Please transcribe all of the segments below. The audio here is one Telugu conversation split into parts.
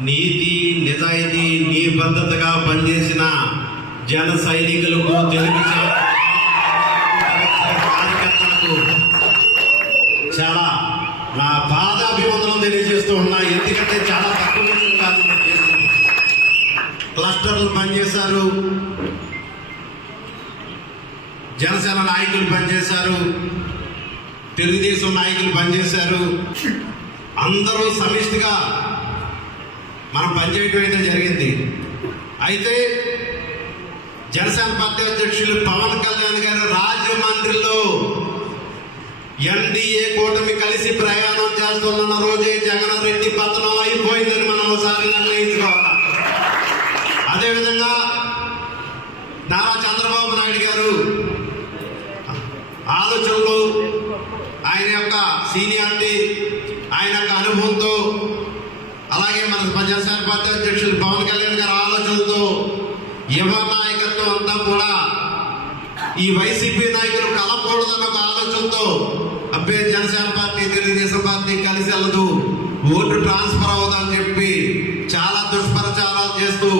నీతి నిజాయితీ నిబద్ధతగా పనిచేసిన జన సైనికులకు తెలుగు కార్యకర్తలకు చాలా నా పాదాభివందనం తెలియజేస్తూ ఉన్నా. ఎందుకంటే చాలా తక్కువ విషయం కాదు క్లస్టర్లు పనిచేశారు. జనసేన నాయకులు పనిచేశారు. తెలుగుదేశం నాయకులు పనిచేశారు. అందరూ సమిష్టిగా మనం పనిచేయడం అయితే జరిగింది. అయితే జనసేన పార్టీ అధ్యక్షులు పవన్ కళ్యాణ్ గారు రాజమండ్రిలో ఎన్డీఏ కూటమి కలిసి ప్రయాణం చేస్తున్న రోజే జగన్ రెడ్డి పతనం అయిపోయిందని మనం ఒకసారి నిర్ణయించుకోవాలి? అదేవిధంగా నారా చంద్రబాబు నాయుడు గారు ఆలోచనలు ఆయన యొక్క సీనియారిటీ ఆయన యొక్క అనుభవంతో అలాగే మన పంచాయతీ పార్టీ అధ్యక్షులు పవన్ కళ్యాణ్ గారి ఆలోచనలతో యువ నాయకత్వం అంతా కూడా ఈ వైసీపీ నాయకులు కలపకూడదన్న ఒక ఆలోచనతో అబ్బే జనసేన పార్టీ తెలుగుదేశం పార్టీ కలిసి వెళ్ళదు. ఓటు ట్రాన్స్ఫర్ అవ్వదని చెప్పి చాలా దుష్ప్రచారాలు చేస్తూ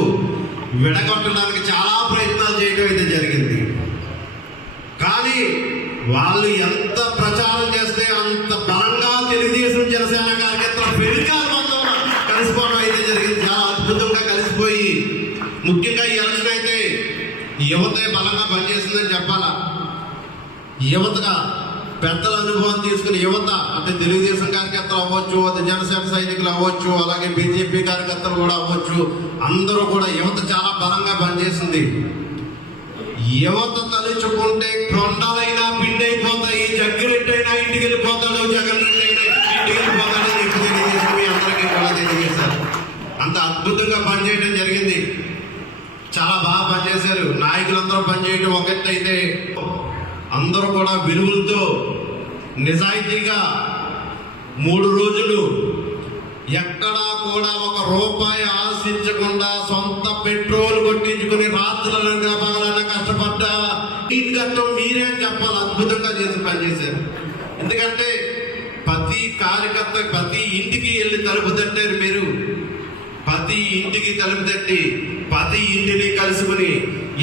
విడగొట్టడానికి చాలా ప్రయత్నాలు చేయడం అయితే జరిగింది. కానీ వాళ్ళు ఎంత ప్రచారం చేస్తే అంత బలం తెలుగుదేశం జనసేన కార్యకర్తల పెరికాల మొత్తం కలిసిపోవడం అయితే జరిగింది చాలా అద్భుతంగా కలిసిపోయి ముఖ్యంగా ఈ ఎలక్షన్ అయితే యువతే బలంగా పనిచేసిందని చెప్పాలా? యువతగా పెద్దల అనుభవం తీసుకుని యువత అంటే తెలుగుదేశం కార్యకర్తలు అవ్వచ్చు జనసేన సైనికులు అవ్వచ్చు అలాగే బీజేపీ కార్యకర్తలు కూడా అవ్వచ్చు అందరూ కూడా యువత చాలా బలంగా పనిచేసింది యువత తలుచుకుంటే కొండలైనా పిండి అయిపోతాయి జగ్గిరెడ్డి అయినా ఇంటికి వెళ్ళిపోతాడు జగన్ రెడ్డి అయినా ఇంటికి వెళ్ళిపోతాడని తెలియజేసి మీ అందరికీ కూడా తెలియజేశారు. అంత అద్భుతంగా పనిచేయడం జరిగింది. చాలా బాగా పనిచేశారు నాయకులందరూ పనిచేయడం ఒకటైతే అందరూ కూడా విలువలతో నిజాయితీగా మూడు రోజులు ఎక్కడా కూడా ఒక రూపాయి ఆశించకుండా సొంత పెట్రోల్ కొట్టించుకుని రాత్రులను పగలనగా కష్టపడ్డా నీటి కష్టం మీరే చెప్పాలి. అద్భుతంగా చేసి పనిచేశారు. ఎందుకంటే ప్రతి కార్యకర్త ప్రతి ఇంటికి వెళ్ళి తలుపు తట్టారు మీరు. ప్రతి ఇంటికి తలుపు తట్టి ప్రతి ఇంటిని కలుసుకుని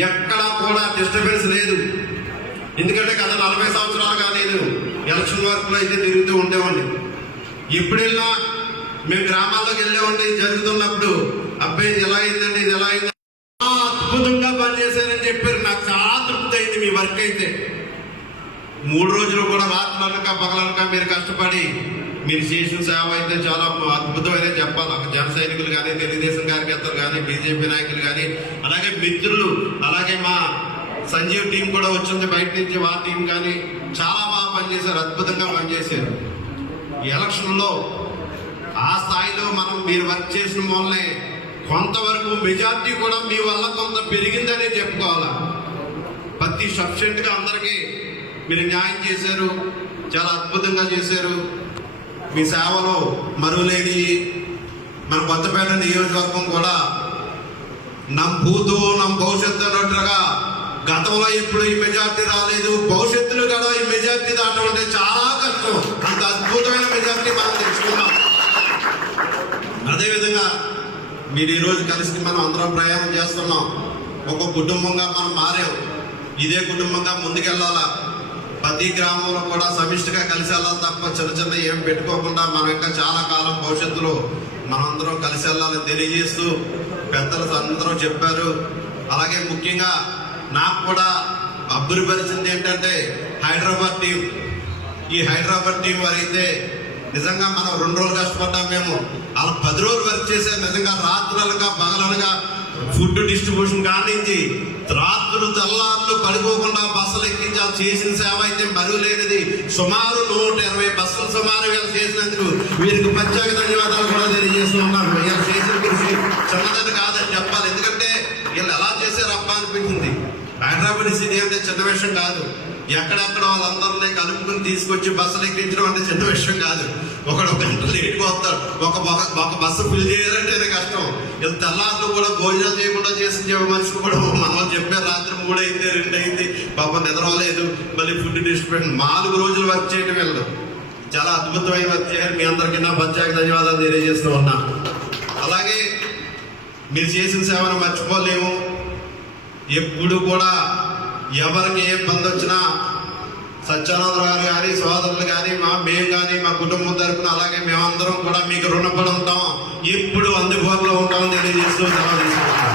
ఎక్కడా కూడా డిస్టర్బెన్స్ లేదు. ఎందుకంటే గత నలభై సంవత్సరాలుగా నేను ఎలక్షన్ వర్క్లో అయితే తిరుగుతూ ఉండేవాడిని. ఎప్పుడు వెళ్ళినా మేము గ్రామాల్లోకి వెళ్ళేవాడిని జరుగుతున్నప్పుడు అబ్బాయి ఇది ఎలా అయిందండి ఇది ఎలా అయింది అద్భుతంగా పనిచేశానని చెప్పారు. నాకు చాలా తృప్తి అయింది మీ వర్క్ అయితే. మూడు రోజులు కూడా రాత్రులనక పగలనక మీరు కష్టపడి మీరు చేసిన సేవ అయితే చాలా అద్భుతమైన చెప్పాలి. ఒక జన సైనికులు కానీ తెలుగుదేశం కార్యకర్తలు కానీ బీజేపీ నాయకులు కానీ అలాగే మిత్రులు అలాగే మా సంజీవ్ టీం కూడా వచ్చింది బయట నుంచి మా టీం కానీ చాలా బాగా పనిచేశారు అద్భుతంగా పనిచేశారు. ఈ ఎలక్షన్లో ఆ స్థాయిలో మనం మీరు వర్క్ చేసిన వల్లనే కొంతవరకు మెజార్టీ కూడా మీ వల్ల కొంత పెరిగిందనే చెప్పుకోవాలా? ప్రతి సబ్సెంట్గా అందరికీ మీరు న్యాయం చేశారు చాలా అద్భుతంగా చేశారు. మీ సేవలో మరువలేని మన కొత్తపేట నియోజకవర్గం కూడా నమ్ భూతో నమ్ భవిష్యత్తు అన్నట్లుగా గతంలో ఎప్పుడు ఈ మెజార్టీ రాలేదు. భవిష్యత్తులో కూడా ఈ మెజార్టీ దాటం అంటే చాలా కష్టం. అంత అద్భుతమైన మెజార్టీ మనం తెచ్చుకున్నాం. అదేవిధంగా మీరు ఈరోజు కలిసి మనం అందరం ప్రయాణం చేస్తున్నాం. ఒక కుటుంబంగా మనం మారాం. ఇదే కుటుంబంగా ముందుకెళ్ళాలా? ప్రతి గ్రామంలో కూడా సమిష్టిగా కలిసి వెళ్ళాలి తప్ప చిన్న చిన్న ఏం పెట్టుకోకుండా మనం ఇంకా చాలా కాలం భవిష్యత్తులో మనందరం కలిసి వెళ్ళాలని తెలియజేస్తూ పెద్దలు అందరూ చెప్పారు. అలాగే ముఖ్యంగా నాకు కూడా అబ్బురిపరిచింది ఏంటంటే హైదరాబాద్ టీం. ఈ హైదరాబాద్ టీం వారైతే నిజంగా మనం రెండు రోజులు కష్టపడ్డాం మేము. అలా పది రోజులు వర్క్ చేసే నిజంగా రాత్రులుగా పగలనగా ఫుడ్ డిస్ట్రిబ్యూషన్ కానించి రాత్రులు తెల్లార్లు పడిపోకుండా బస్సులు ఎక్కించి చేసిన సేవ అయితే మరువలేనిది సుమారు నూట ఇరవై బస్సులు సుమారు వీళ్ళు చేసినందుకు వీరికి ప్రత్యేక ధన్యవాదాలు కూడా తెలియజేస్తూ ఉన్నాను. వీళ్ళు చేసిన కృషి చిన్నదని కాదని చెప్పాలి. ఎందుకంటే వీళ్ళు ఎలా చేశారు అబ్బా అనిపించింది. హైదరాబాద్ సిటీ అంటే చిన్న విషయం కాదు. ఎక్కడెక్కడ వాళ్ళందరినీ కలుపుకుని తీసుకొచ్చి బస్సులు ఎక్కించడం అంటే చిన్న విషయం కాదు. ఒకడు ఒక గంట లేట్గా వస్తాడు ఒక ఒక బస్సు ఫిల్ చేయాలంటేనే కష్టం. ఇలా తెల్లార్లు కూడా భోజనాలు చేయకుండా చేసిన మనుషులు కూడా మనం చెప్పే రాత్రి మూడు అయింది రెండు అయింది. పాప నిద్రలేదు మళ్ళీ ఫుడ్ డిస్ట్రిబ్యూషన్ నాలుగు రోజులు వర్క్ చేయడం వెళ్ళదు చాలా అద్భుతమైన వర్క్ చేయాలి మీ అందరికీ నా ప్రత్యేక ధన్యవాదాలు తెలియజేస్తూ ఉన్నా. అలాగే మీరు చేసిన సేవను మర్చిపోలేము. ఎప్పుడు కూడా ఎవరికి ఏ ఇబ్బంది వచ్చినా సత్యానందరావు గారు కానీ సోదరులు కానీ మా మేము కానీ మా కుటుంబం తరపున అలాగే మేమందరం కూడా మీకు రుణపడి ఉంటాం. ఇప్పుడు అందుబాటులో ఉంటామని తెలియజేస్తూ సెలవు తీసుకుంటాం